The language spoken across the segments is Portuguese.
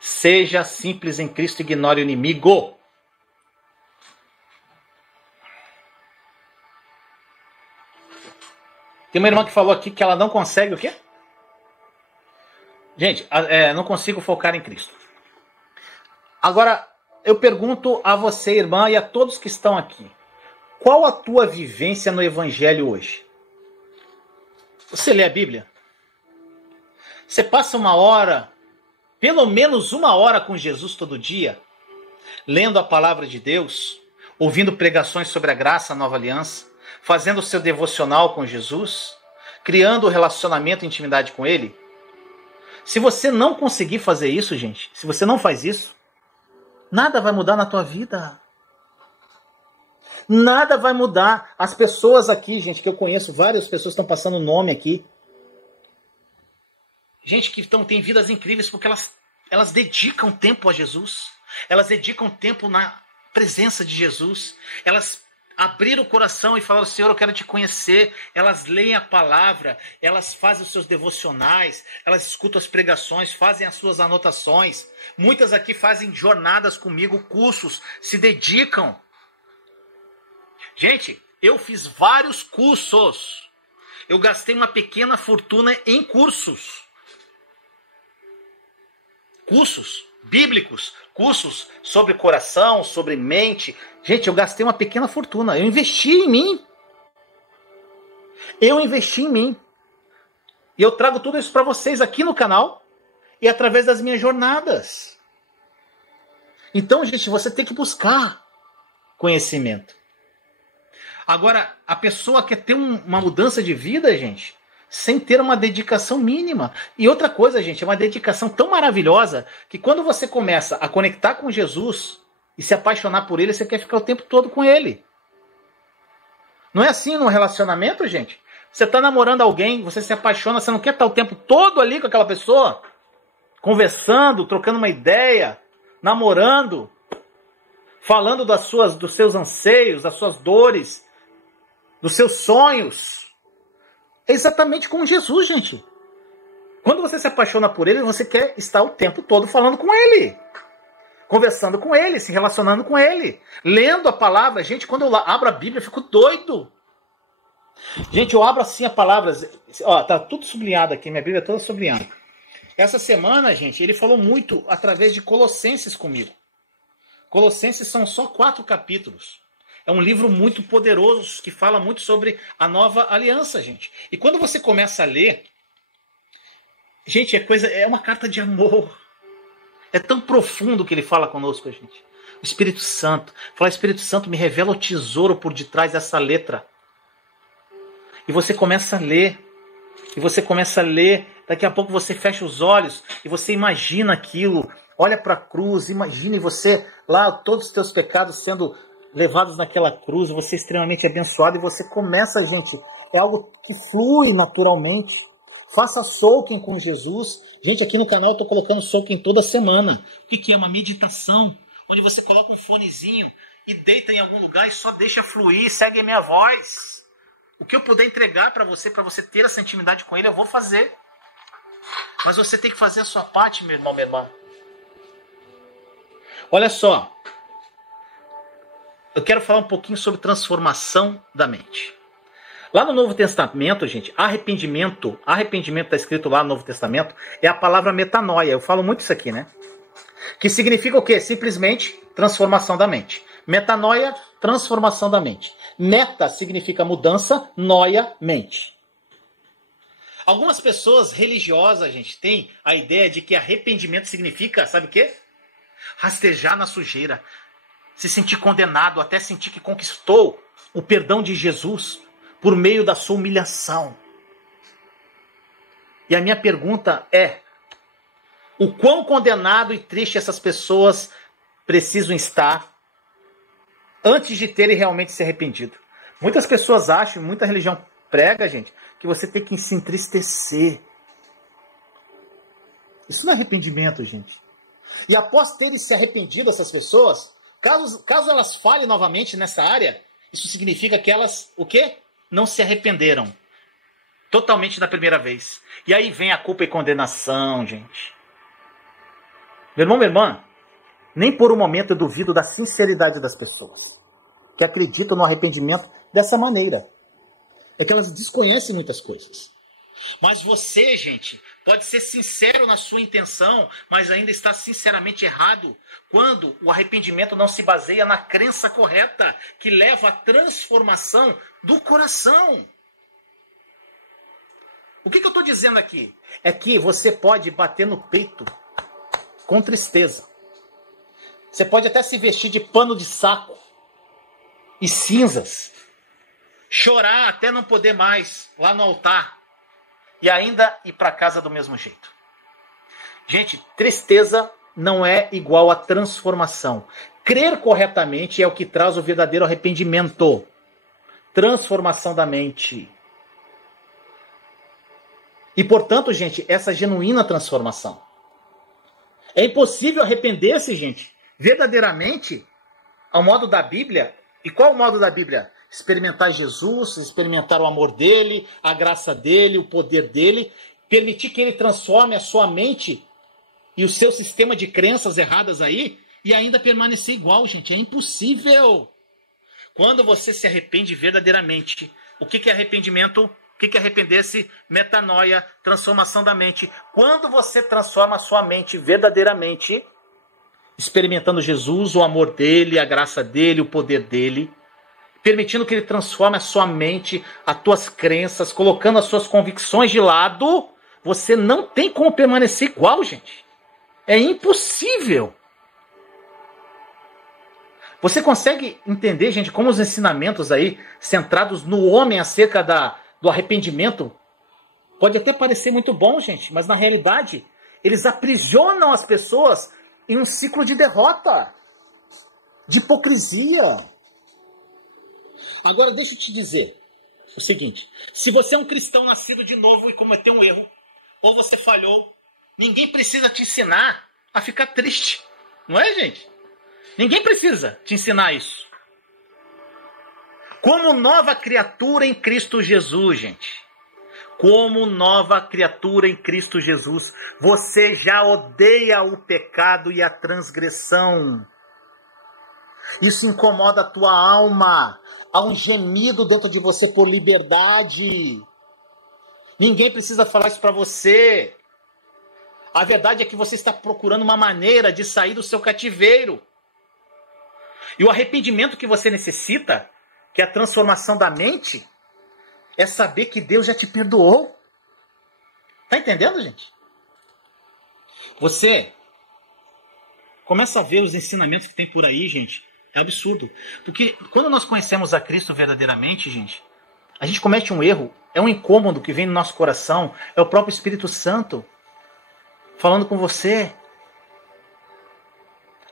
Seja simples em Cristo e ignore o inimigo. Tem uma irmã que falou aqui que ela não consegue o quê? Gente, não consigo focar em Cristo. Agora, eu pergunto a você, irmã, e a todos que estão aqui. Qual a tua vivência no Evangelho hoje? Você lê a Bíblia? Você passa uma hora, pelo menos uma hora com Jesus todo dia, lendo a palavra de Deus, ouvindo pregações sobre a graça, a nova aliança, fazendo o seu devocional com Jesus, criando um relacionamento e intimidade com Ele? Se você não conseguir fazer isso, gente, se você não faz isso, nada vai mudar na tua vida. Nada vai mudar. As pessoas aqui, gente, que eu conheço, várias pessoas estão passando nome aqui. Gente que tem vidas incríveis porque elas dedicam tempo a Jesus. Elas dedicam tempo na presença de Jesus. Elas abriram o coração e falaram: Senhor, eu quero te conhecer. Elas leem a palavra, elas fazem os seus devocionais, elas escutam as pregações, fazem as suas anotações. Muitas aqui fazem jornadas comigo, cursos, se dedicam. Gente, eu fiz vários cursos. Eu gastei uma pequena fortuna em cursos. Cursos bíblicos, cursos sobre coração, sobre mente. Gente, eu gastei uma pequena fortuna. Eu investi em mim. Eu investi em mim. E eu trago tudo isso para vocês aqui no canal e através das minhas jornadas. Então, gente, você tem que buscar conhecimento. Agora, a pessoa quer ter uma mudança de vida, gente, sem ter uma dedicação mínima. E outra coisa, gente, é uma dedicação tão maravilhosa que quando você começa a conectar com Jesus e se apaixonar por Ele, você quer ficar o tempo todo com Ele. Não é assim no relacionamento, gente? Você está namorando alguém, você se apaixona, você não quer estar o tempo todo ali com aquela pessoa? Conversando, trocando uma ideia, namorando, falando dos seus anseios, das suas dores, dos seus sonhos. É exatamente como Jesus, gente. Quando você se apaixona por Ele, você quer estar o tempo todo falando com Ele. Conversando com Ele, se relacionando com Ele. Lendo a palavra. Gente, quando eu abro a Bíblia, eu fico doido. Gente, eu abro assim a palavra. Ó, tá tudo sublinhado aqui, minha Bíblia é toda sublinhada. Essa semana, gente, ele falou muito através de Colossenses comigo. Colossenses são só 4 capítulos. É um livro muito poderoso que fala muito sobre a nova aliança, gente. E quando você começa a ler, gente, é uma carta de amor. É tão profundo que ele fala conosco, gente. O Espírito Santo. Fala: Espírito Santo, me revela o tesouro por detrás dessa letra. E você começa a ler. E você começa a ler. Daqui a pouco você fecha os olhos e você imagina aquilo. Olha para a cruz, imagina, e você lá, todos os teus pecados sendo levados naquela cruz, você é extremamente abençoado e você começa, gente, é algo que flui naturalmente. Faça soaking com Jesus. Gente, aqui no canal eu estou colocando soaking toda semana. O que é uma meditação? Onde você coloca um fonezinho e deita em algum lugar e só deixa fluir, segue a minha voz. O que eu puder entregar para você ter essa intimidade com Ele, eu vou fazer. Mas você tem que fazer a sua parte, meu irmão, minha irmã. Olha só. Eu quero falar um pouquinho sobre transformação da mente. Lá no Novo Testamento, gente, arrependimento está escrito lá no Novo Testamento, é a palavra metanoia. Eu falo muito isso aqui, né? Que significa o quê? Simplesmente transformação da mente. Metanoia, transformação da mente. Meta significa mudança, noia, mente. Algumas pessoas religiosas, gente, têm a ideia de que arrependimento significa, sabe o quê? Rastejar na sujeira. Se sentir condenado, até sentir que conquistou o perdão de Jesus por meio da sua humilhação. E a minha pergunta é: o quão condenado e triste essas pessoas precisam estar antes de terem realmente se arrependido? Muitas pessoas acham, muita religião prega, gente, que você tem que se entristecer. Isso não é arrependimento, gente. E após terem se arrependido essas pessoas, caso elas falhem novamente nessa área, isso significa que elas, o quê? Não se arrependeram totalmente da primeira vez. E aí vem a culpa e condenação, gente. Meu irmão, minha irmã, nem por um momento eu duvido da sinceridade das pessoas que acreditam no arrependimento dessa maneira. É que elas desconhecem muitas coisas. Mas você, gente, pode ser sincero na sua intenção, mas ainda está sinceramente errado quando o arrependimento não se baseia na crença correta, que leva à transformação do coração. O que eu estou dizendo aqui? É que você pode bater no peito com tristeza. Você pode até se vestir de pano de saco e cinzas, chorar até não poder mais lá no altar e ainda ir para casa do mesmo jeito. Gente, tristeza não é igual a transformação. Crer corretamente é o que traz o verdadeiro arrependimento. Transformação da mente. E, portanto, gente, essa genuína transformação. É impossível arrepender-se, gente, verdadeiramente, ao modo da Bíblia. E qual é o modo da Bíblia? Experimentar Jesus, experimentar o amor dele, a graça dele, o poder dele, permitir que ele transforme a sua mente e o seu sistema de crenças erradas aí e ainda permanecer igual, gente. É impossível. Quando você se arrepende verdadeiramente, o que é arrependimento? O que é arrepender-se? Metanoia, transformação da mente. Quando você transforma a sua mente verdadeiramente, experimentando Jesus, o amor dele, a graça dele, o poder dele, permitindo que ele transforme a sua mente, as tuas crenças, colocando as suas convicções de lado, você não tem como permanecer igual, gente. É impossível. Você consegue entender, gente, como os ensinamentos aí, centrados no homem acerca do arrependimento, pode até parecer muito bom, gente, mas na realidade, eles aprisionam as pessoas em um ciclo de derrota, de hipocrisia. Agora, deixa eu te dizer o seguinte. Se você é um cristão nascido de novo e cometeu um erro, ou você falhou, ninguém precisa te ensinar a ficar triste. Não é, gente? Ninguém precisa te ensinar isso. Como nova criatura em Cristo Jesus, gente. Como nova criatura em Cristo Jesus, você já odeia o pecado e a transgressão. Isso incomoda a tua alma. Há um gemido dentro de você por liberdade. Ninguém precisa falar isso para você. A verdade é que você está procurando uma maneira de sair do seu cativeiro. E o arrependimento que você necessita, que é a transformação da mente, é saber que Deus já te perdoou. Tá entendendo, gente? Você começa a ver os ensinamentos que tem por aí, gente. É absurdo. Porque quando nós conhecemos a Cristo verdadeiramente, gente, a gente comete um erro. É um incômodo que vem no nosso coração. É o próprio Espírito Santo falando com você.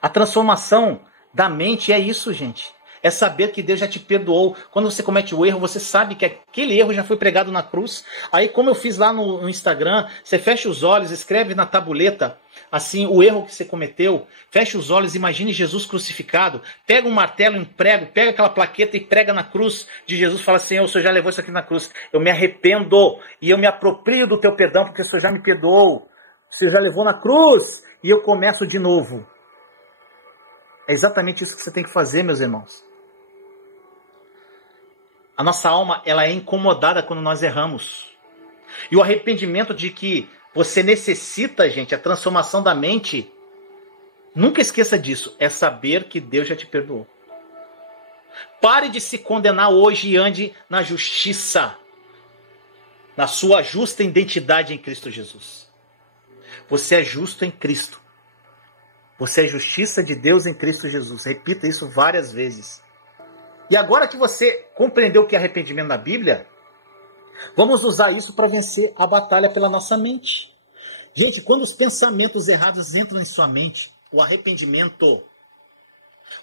A transformação da mente é isso, gente. É saber que Deus já te perdoou. Quando você comete o erro, você sabe que aquele erro já foi pregado na cruz. Aí, como eu fiz lá no Instagram, você fecha os olhos, escreve na tabuleta, assim, o erro que você cometeu. Fecha os olhos, imagine Jesus crucificado. Pega um martelo, um prego, pega aquela plaqueta e prega na cruz de Jesus. Fala, Senhor, o Senhor já levou isso aqui na cruz. Eu me arrependo e eu me aproprio do teu perdão, porque o Senhor já me perdoou. Você já levou na cruz e eu começo de novo. É exatamente isso que você tem que fazer, meus irmãos. A nossa alma, ela é incomodada quando nós erramos. E o arrependimento de que você necessita, gente, a transformação da mente, nunca esqueça disso, é saber que Deus já te perdoou. Pare de se condenar hoje e ande na justiça, na sua justa identidade em Cristo Jesus. Você é justo em Cristo. Você é justiça de Deus em Cristo Jesus. Repita isso várias vezes. E agora que você compreendeu o que é arrependimento na Bíblia, vamos usar isso para vencer a batalha pela nossa mente. Gente, quando os pensamentos errados entram em sua mente, o arrependimento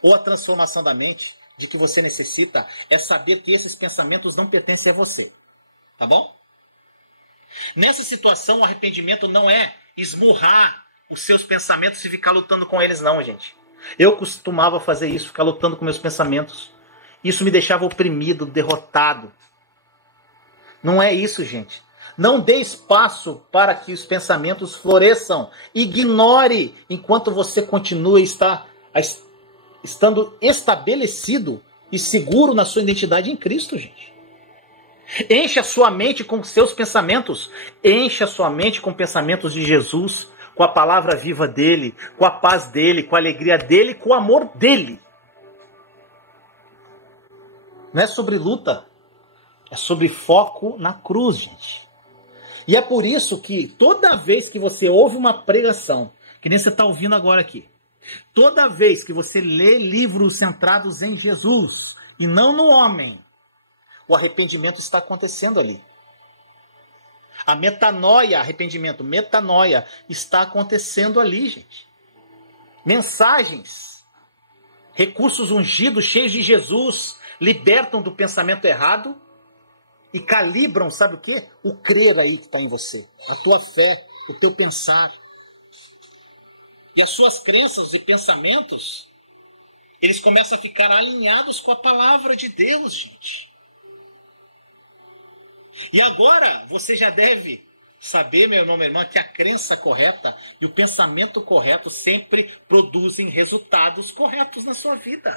ou a transformação da mente de que você necessita é saber que esses pensamentos não pertencem a você. Tá bom? Nessa situação, o arrependimento não é esmurrar os seus pensamentos e ficar lutando com eles, não, gente. Eu costumava fazer isso, ficar lutando com meus pensamentos. Isso me deixava oprimido, derrotado. Não é isso, gente. Não dê espaço para que os pensamentos floresçam. Ignore enquanto você continua estando estabelecido e seguro na sua identidade em Cristo, gente. Encha a sua mente com seus pensamentos. Encha a sua mente com pensamentos de Jesus, com a palavra viva dele, com a paz dele, com a alegria dele, com o amor dele. Não é sobre luta, é sobre foco na cruz, gente. E é por isso que toda vez que você ouve uma pregação, que nem você está ouvindo agora aqui, toda vez que você lê livros centrados em Jesus e não no homem, o arrependimento está acontecendo ali. A metanoia, arrependimento, metanoia, está acontecendo ali, gente. Mensagens, recursos ungidos, cheios de Jesus, libertam do pensamento errado e calibram, sabe o quê? O crer aí que está em você. A tua fé, o teu pensar. E as suas crenças e pensamentos, eles começam a ficar alinhados com a palavra de Deus, gente. E agora você já deve saber, meu irmão, minha irmã, que a crença correta e o pensamento correto sempre produzem resultados corretos na sua vida.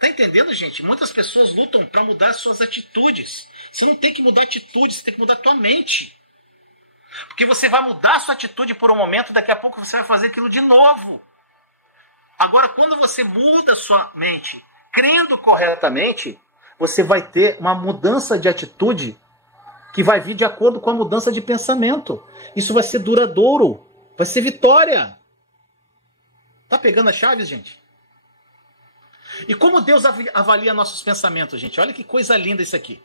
Tá entendendo, gente? Muitas pessoas lutam para mudar suas atitudes. Você não tem que mudar atitudes, você tem que mudar a tua mente. Porque você vai mudar sua atitude por um momento, daqui a pouco você vai fazer aquilo de novo. Agora, quando você muda sua mente, crendo corretamente, você vai ter uma mudança de atitude que vai vir de acordo com a mudança de pensamento. Isso vai ser duradouro, vai ser vitória. Tá pegando as chaves, gente? E como Deus avalia nossos pensamentos, gente? Olha que coisa linda isso aqui.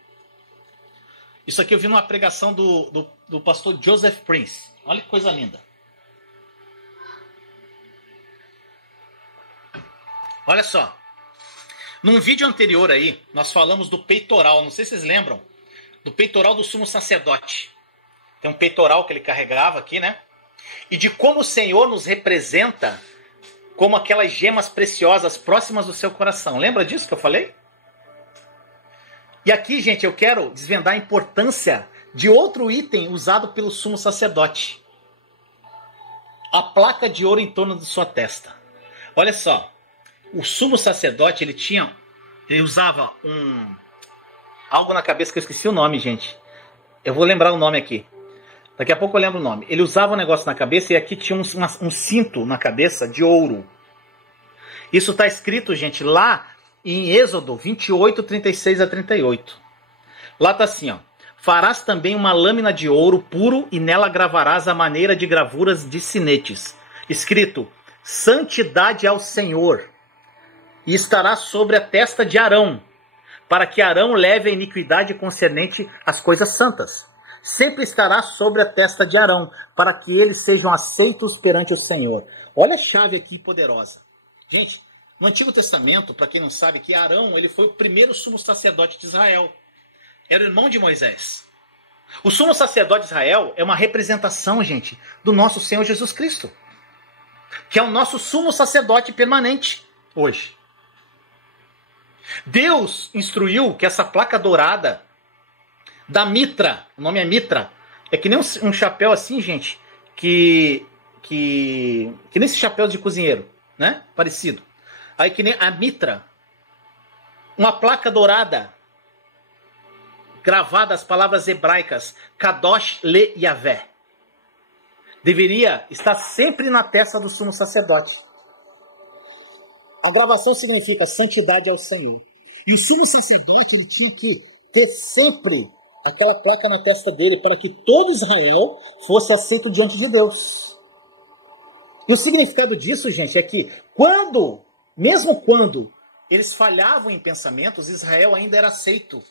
Isso aqui eu vi numa pregação do pastor Joseph Prince. Olha que coisa linda. Olha só. Num vídeo anterior aí, nós falamos do peitoral. Não sei se vocês lembram. Do peitoral do sumo sacerdote. Tem um peitoral que ele carregava aqui, né? E de como o Senhor nos representa como aquelas gemas preciosas próximas do seu coração. Lembra disso que eu falei? E aqui, gente, eu quero desvendar a importância de outro item usado pelo sumo sacerdote. A placa de ouro em torno de sua testa. Olha só. O sumo sacerdote, ele usava algo na cabeça que eu esqueci o nome, gente. Eu vou lembrar o nome aqui. Daqui a pouco eu lembro o nome. Ele usava um negócio na cabeça e aqui tinha um cinto na cabeça de ouro. Isso está escrito, gente, lá em Êxodo 28, 36 a 38. Lá está assim, ó. Farás também uma lâmina de ouro puro e nela gravarás a maneira de gravuras de sinetes. Escrito, santidade ao Senhor. E estará sobre a testa de Arão, para que Arão leve a iniquidade concernente às coisas santas. Sempre estará sobre a testa de Arão, para que eles sejam aceitos perante o Senhor. Olha a chave aqui poderosa. Gente, no Antigo Testamento, para quem não sabe, que Arão ele foi o primeiro sumo sacerdote de Israel. Era o irmão de Moisés. O sumo sacerdote de Israel é uma representação, gente, do nosso Senhor Jesus Cristo, que é o nosso sumo sacerdote permanente hoje. Deus instruiu que essa placa dourada da mitra, o nome é mitra, é que nem um chapéu assim, gente, que nem esse chapéu de cozinheiro, né? Parecido. Aí que nem a mitra, uma placa dourada, gravada as palavras hebraicas, Kadosh Le Yavé, deveria estar sempre na testa do sumo sacerdote. A gravação significa santidade ao Senhor. E o sumo sacerdote ele tinha que ter sempre aquela placa na testa dele para que todo Israel fosse aceito diante de Deus. E o significado disso, gente, é que mesmo quando eles falhavam em pensamentos, Israel ainda era aceito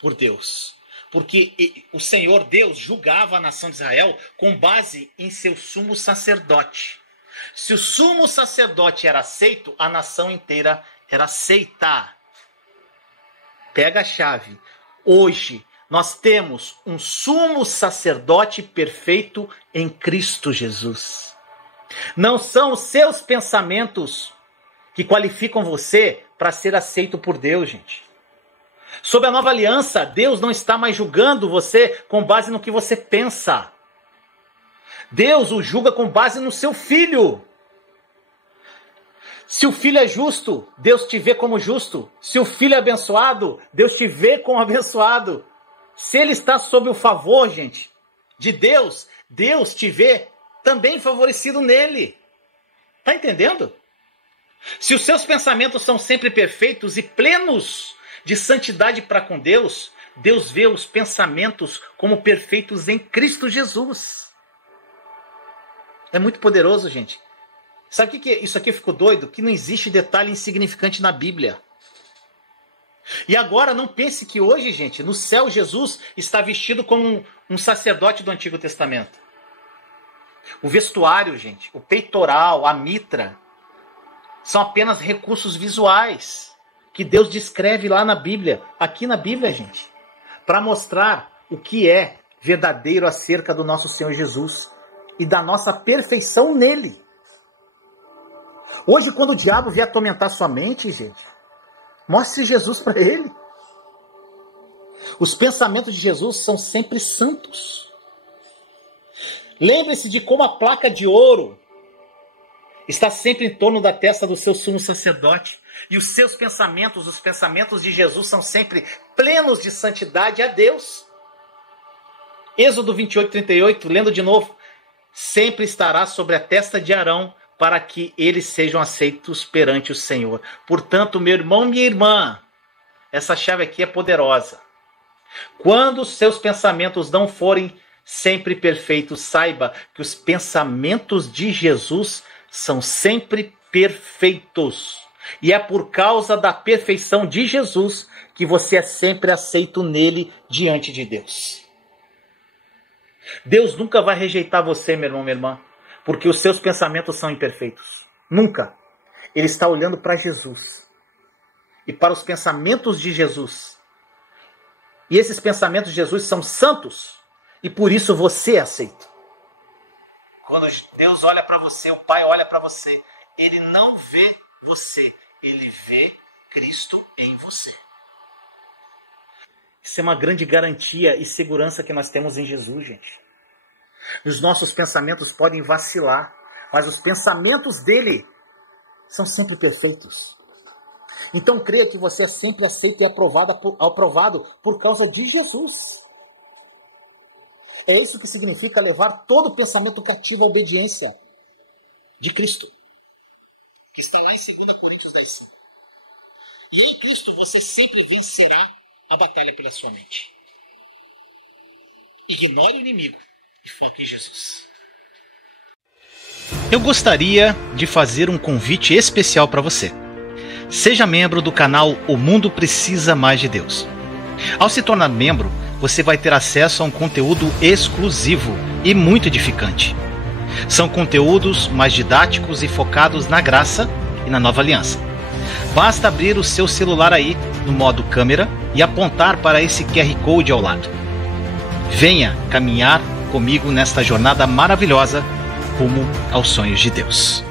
por Deus. Porque o Senhor Deus julgava a nação de Israel com base em seu sumo sacerdote. Se o sumo sacerdote era aceito, a nação inteira era aceita. Pega a chave. Hoje, nós temos um sumo sacerdote perfeito em Cristo Jesus. Não são os seus pensamentos que qualificam você para ser aceito por Deus, gente. Sob a nova aliança, Deus não está mais julgando você com base no que você pensa. Deus o julga com base no seu filho. Se o filho é justo, Deus te vê como justo. Se o filho é abençoado, Deus te vê como abençoado. Se ele está sob o favor, gente, de Deus, Deus te vê também favorecido nele. Está entendendo? Se os seus pensamentos são sempre perfeitos e plenos de santidade para com Deus, Deus vê os pensamentos como perfeitos em Cristo Jesus. É muito poderoso, gente. Sabe o que isso aqui ficou doido? Que não existe detalhe insignificante na Bíblia. E agora não pense que hoje, gente, no céu Jesus está vestido como um sacerdote do Antigo Testamento. O vestuário, gente, o peitoral, a mitra, são apenas recursos visuais que Deus descreve lá na Bíblia, aqui na Bíblia, gente, para mostrar o que é verdadeiro acerca do nosso Senhor Jesus e da nossa perfeição nele. Hoje, quando o diabo vier atormentar sua mente, gente, mostre Jesus para ele. Os pensamentos de Jesus são sempre santos. Lembre-se de como a placa de ouro está sempre em torno da testa do seu sumo sacerdote. E os seus pensamentos, os pensamentos de Jesus, são sempre plenos de santidade a Deus. Êxodo 28:38, lendo de novo. Sempre estará sobre a testa de Arão, para que eles sejam aceitos perante o Senhor. Portanto, meu irmão, minha irmã, essa chave aqui é poderosa. Quando os seus pensamentos não forem sempre perfeitos, saiba que os pensamentos de Jesus são sempre perfeitos. E é por causa da perfeição de Jesus que você é sempre aceito nele diante de Deus. Deus nunca vai rejeitar você, meu irmão, minha irmã, porque os seus pensamentos são imperfeitos. Nunca. Ele está olhando para Jesus e para os pensamentos de Jesus. E esses pensamentos de Jesus são santos e por isso você é aceito. Quando Deus olha para você, o Pai olha para você, ele não vê você, ele vê Cristo em você. Isso é uma grande garantia e segurança que nós temos em Jesus, gente. Os nossos pensamentos podem vacilar, mas os pensamentos dele são sempre perfeitos. Então creia que você é sempre aceito e aprovado por causa de Jesus. É isso que significa levar todo pensamento cativo à obediência de Cristo, que está lá em 2 Coríntios 10:5. E em Cristo você sempre vencerá a batalha pela sua mente. Ignore o inimigo e foque em Jesus. Eu gostaria de fazer um convite especial para você. Seja membro do canal O Mundo Precisa Mais de Deus. Ao se tornar membro, você vai ter acesso a um conteúdo exclusivo e muito edificante. São conteúdos mais didáticos e focados na graça e na nova aliança. Basta abrir o seu celular aí no modo câmera e apontar para esse QR Code ao lado. Venha caminhar comigo nesta jornada maravilhosa rumo aos sonhos de Deus.